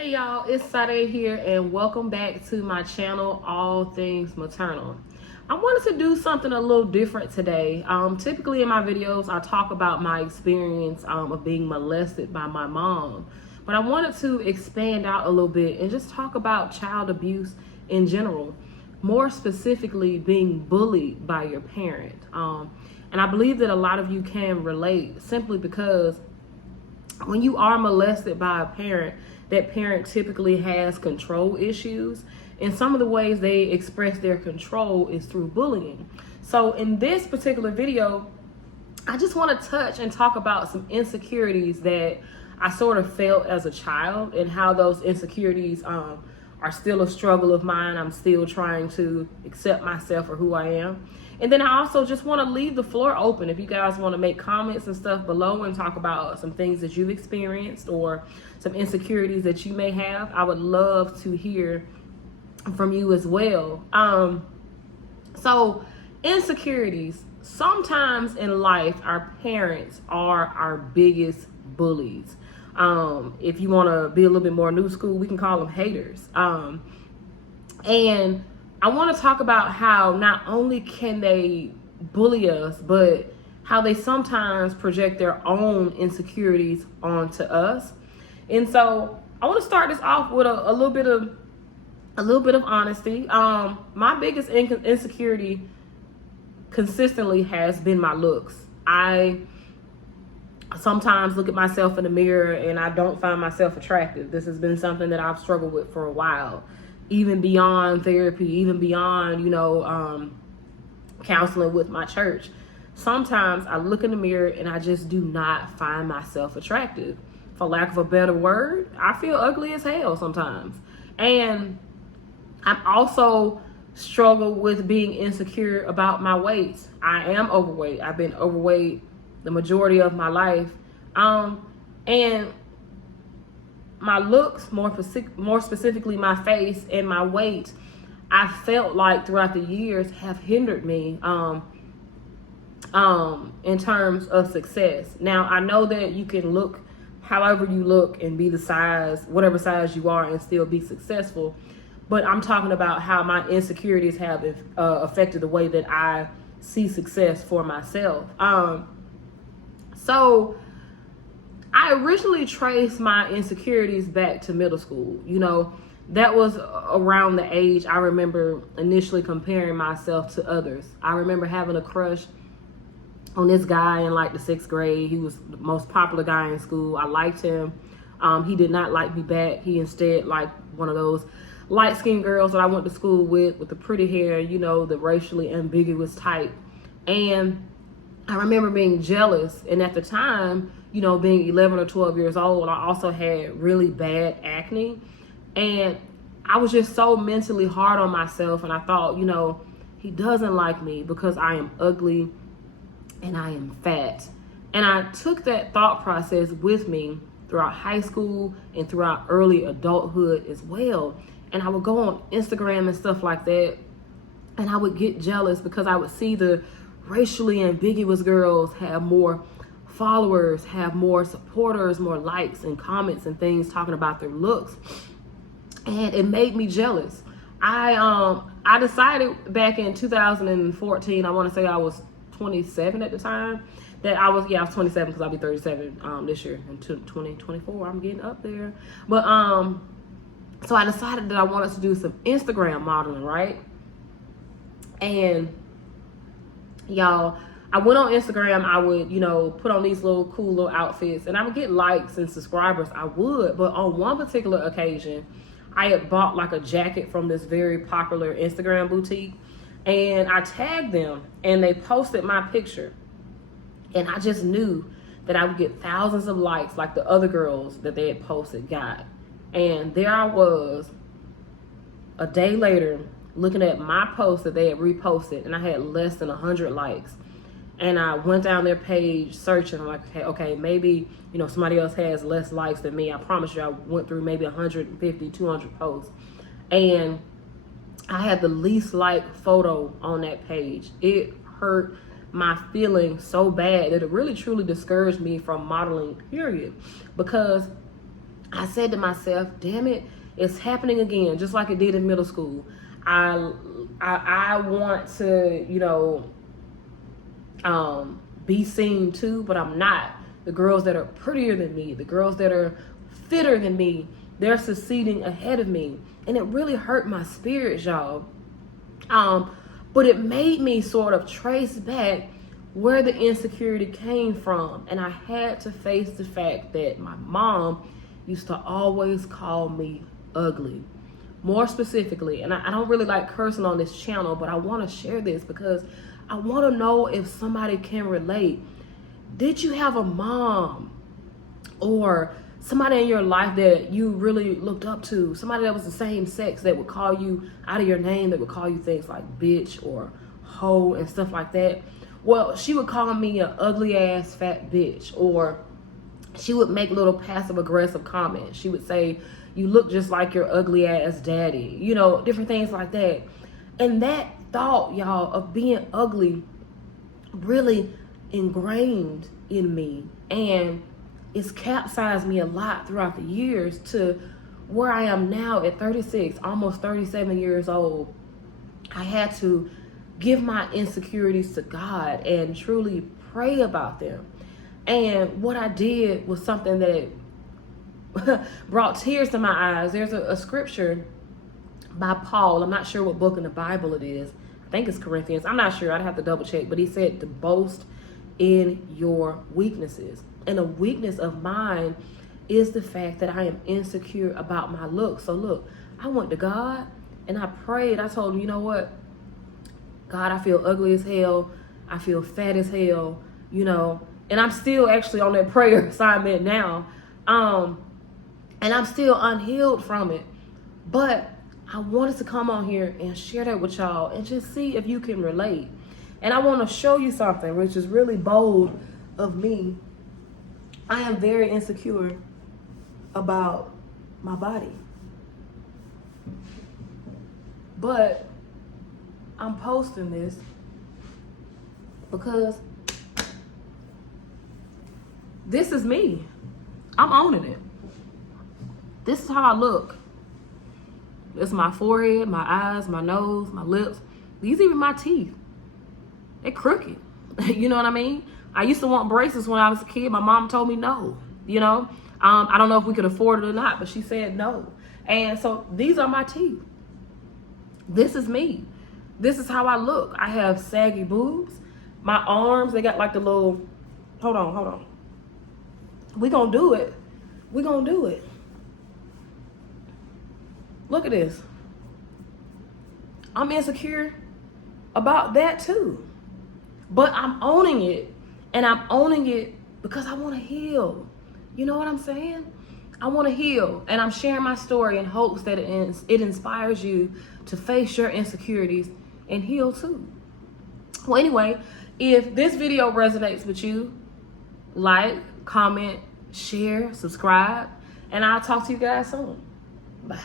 Hey y'all, it's Sade here and welcome back to my channel, All Things Maternal. I wanted to do something a little different today. Typically in my videos, I talk about my experience of being molested by my mom. But I wanted to expand out a little bit and just talk about child abuse in general. More specifically, being bullied by your parent. And I believe that a lot of you can relate simply because when you are molested by a parent, that parent typically has control issues. And some of the ways they express their control is through bullying. So in this particular video, I just want to touch and talk about some insecurities that I sort of felt as a child and how those insecurities are still a struggle of mine. I'm still trying to accept myself for who I am. And then I also just want to leave the floor open if you guys want to make comments and stuff below and talk about some things that you've experienced or some insecurities that you may have. I would love to hear from you as well. So insecurities, sometimes in life, our parents are our biggest bullies. If you want to be a little bit more new school, we can call them haters. And I want to talk about how not only can they bully us, but how they sometimes project their own insecurities onto us. And so I want to start this off with a little bit of honesty. My biggest insecurity consistently has been my looks. I sometimes look at myself in the mirror and I don't find myself attractive. This has been something that I've struggled with for a while, even beyond therapy, even beyond, counseling with my church. Sometimes I look in the mirror and I just do not find myself attractive. For lack of a better word, I feel ugly as hell sometimes. And I'm also struggle with being insecure about my weight. I am overweight. I've been overweight the majority of my life. And my looks, more specifically my face and my weight, I felt like throughout the years have hindered me in terms of success. Now, I know that you can look however you look and be the size, whatever size you are, and still be successful. But I'm talking about how my insecurities have affected the way that I see success for myself. So I originally traced my insecurities back to middle school. That was around the age I remember initially comparing myself to others. I remember having a crush on this guy in like the 6th grade. He was the most popular guy in school. I liked him. He did not like me back. He instead liked one of those light-skinned girls that I went to school with the pretty hair, the racially ambiguous type. And I remember being jealous. And at the time, being 11 or 12 years old, I also had really bad acne. And I was just so mentally hard on myself. And I thought, he doesn't like me because I am ugly and I am fat. And I took that thought process with me throughout high school and throughout early adulthood as well. And I would go on Instagram and stuff like that, and I would get jealous because I would see the racially ambiguous girls have more followers, have more supporters, more likes and comments and things talking about their looks. And it made me jealous. I decided back in 2014, I want to say I was 27 at the time, that I was 27 because I'll be 37 this year in 2024. I'm getting up there. But so I decided that I wanted to do some Instagram modeling, right? And y'all, I went on Instagram. I would, put on these little cool little outfits and I would get likes and subscribers. I would. But on one particular occasion, I had bought like a jacket from this very popular Instagram boutique. And I tagged them and they posted my picture. And I just knew that I would get thousands of likes like the other girls that they had posted got. And there I was a day later looking at my post that they had reposted, and I had less than 100 likes. And I went down their page searching. I'm like, okay, maybe, somebody else has less likes than me. I promise you, I went through maybe 150, 200 posts. And I had the least liked photo on that page. It hurt my feelings so bad that it really truly discouraged me from modeling, period. Because I said to myself, damn it, it's happening again, just like it did in middle school. I want to, be seen too, but I'm not. The girls that are prettier than me, the girls that are fitter than me, they're succeeding ahead of me. And it really hurt my spirit, y'all. But it made me sort of trace back where the insecurity came from. And I had to face the fact that my mom used to always call me ugly. More specifically, and I don't really like cursing on this channel, but I want to share this because I want to know if somebody can relate. Did you have a mom or somebody in your life that you really looked up to, somebody that was the same sex that would call you out of your name, that would call you things like bitch or hoe and stuff like that? Well, she would call me an ugly ass fat bitch, or she would make little passive aggressive comments. She would say, you look just like your ugly ass daddy, different things like that. And that thought, y'all, of being ugly really ingrained in me, and it's capsized me a lot throughout the years to where I am now at 36, almost 37 years old. I had to give my insecurities to God and truly pray about them. And what I did was something that brought tears to my eyes. There's a scripture by Paul. I'm not sure what book in the Bible it is. I think it's Corinthians. I'm not sure. I'd have to double check. But he said to boast in your weaknesses. And a weakness of mine is the fact that I am insecure about my look. So look, I went to God and I prayed. I told him, you know what? God, I feel ugly as hell. I feel fat as hell, and I'm still actually on that prayer assignment now. And I'm still unhealed from it. But I wanted to come on here and share that with y'all and just see if you can relate. And I want to show you something which is really bold of me. I am very insecure about my body. But I'm posting this because this is me. I'm owning it. This is how I look. This is my forehead, my eyes, my nose, my lips. These even my teeth. They're crooked. You know what I mean? I used to want braces when I was a kid. My mom told me no. I don't know if we could afford it or not, but she said no. And so these are my teeth. This is me. This is how I look. I have saggy boobs. My arms, they got like the little, hold on. We're going to do it. We're going to do it. Look at this. I'm insecure about that too. But I'm owning it. And I'm owning it because I want to heal. You know what I'm saying? I want to heal. And I'm sharing my story in hopes that it inspires you to face your insecurities and heal too. Well, anyway, if this video resonates with you, like, comment, share, subscribe, and I'll talk to you guys soon. Bye.